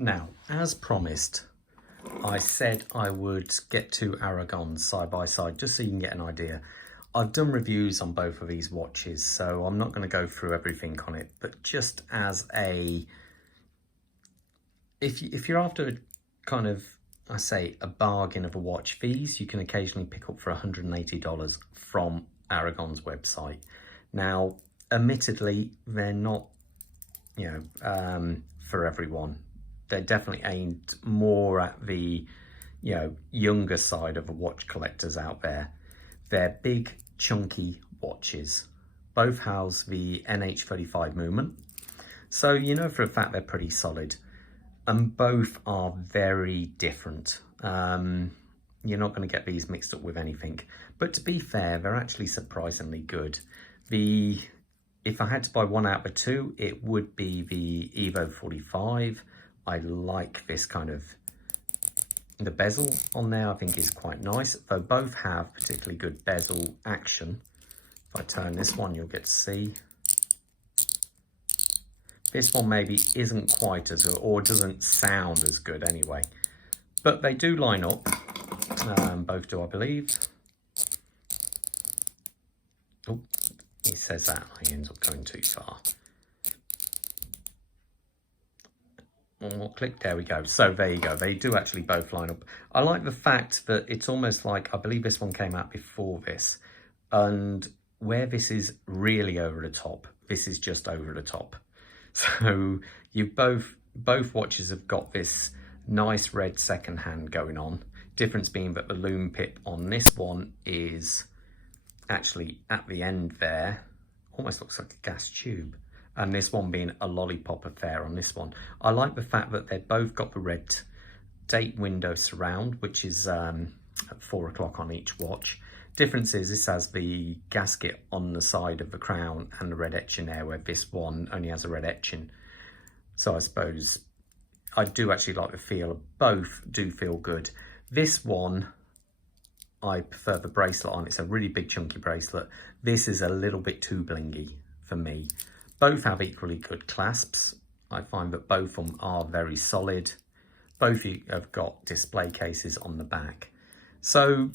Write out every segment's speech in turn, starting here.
Now, as promised, I said I would get two Aragons side by side just so you can get an idea. I've done reviews on both of these watches, so I'm not going to go through everything on it, but just as a, if you're after a kind of, I say, a bargain of a watch, fees you can occasionally pick up for $180 from Aragon's website. Now, admittedly, they're not, for everyone. They're definitely aimed more at the, younger side of the watch collectors out there. They're big, chunky watches. Both house the NH35 movement. So you know for a fact they're pretty solid. And both are very different. You're not going to get these mixed up with anything. But to be fair, they're actually surprisingly good. If I had to buy one out of the two, it would be the Evo 45. I like this kind of, the bezel on there I think is quite nice. Though both have particularly good bezel action. If I turn this one, you'll get to see. This one maybe isn't quite as good, or doesn't sound as good anyway. But they do line up. Both do, I believe. Oh, he says that. He ends up going too far. One more click. There we go. So there you go. They do actually both line up. I like the fact that it's almost like, I believe this one came out before this. And where this is really over the top, this is just over the top. So you both watches have got this nice red second hand going on. Difference being that the loom pip on this one is actually at the end there. Almost looks like a gas tube. And this one being a lollipop affair on this one. I like the fact that they've both got the red date window surround, which is at 4 o'clock on each watch. Difference is this has the gasket on the side of the crown and the red etching there, where this one only has a red etching. So I suppose I do actually like the feel of both. Do feel good. This one, I prefer the bracelet on. It's a really big chunky bracelet. This is a little bit too blingy for me. Both have equally good clasps. I find that both of them are very solid. Both have got display cases on the back. So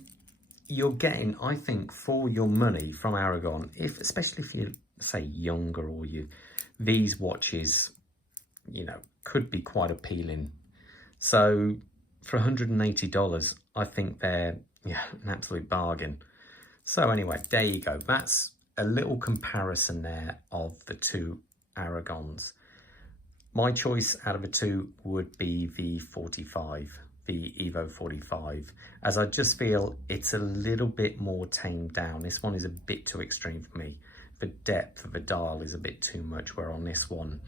you're getting, I think, for your money from Aragon, especially if you're, say, younger, or these watches, could be quite appealing. So for $180, I think they're an absolute bargain. So anyway, there you go. That's a little comparison there of the two Aragons. My choice out of the two would be the 45. The Evo 45, as I just feel it's a little bit more tamed down. This one is a bit too extreme for me. The depth of the dial is a bit too much, where on this one,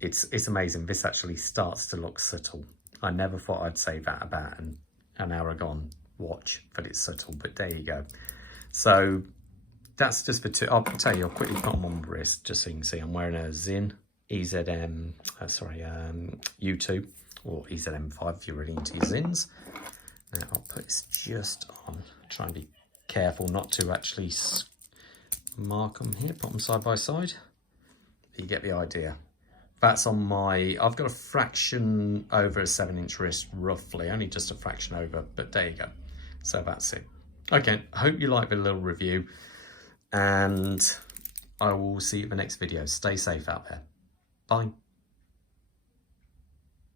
it's amazing. This actually starts to look subtle. I never thought I'd say that about an Aragon watch, that it's subtle, but there you go. So that's just for two. I'll tell you, I'll quickly put them on my wrist just so you can see. I'm wearing a Zin U2. Or EZM5 if you're really into your Zins. Now I'll put this just on. Try and be careful not to actually mark them here. Put them side by side. You get the idea. That's on my, I've got a fraction over a 7-inch wrist, roughly. Only just a fraction over, but there you go. So that's it. Okay, I hope you like the little review. And I will see you in the next video. Stay safe out there. Bye.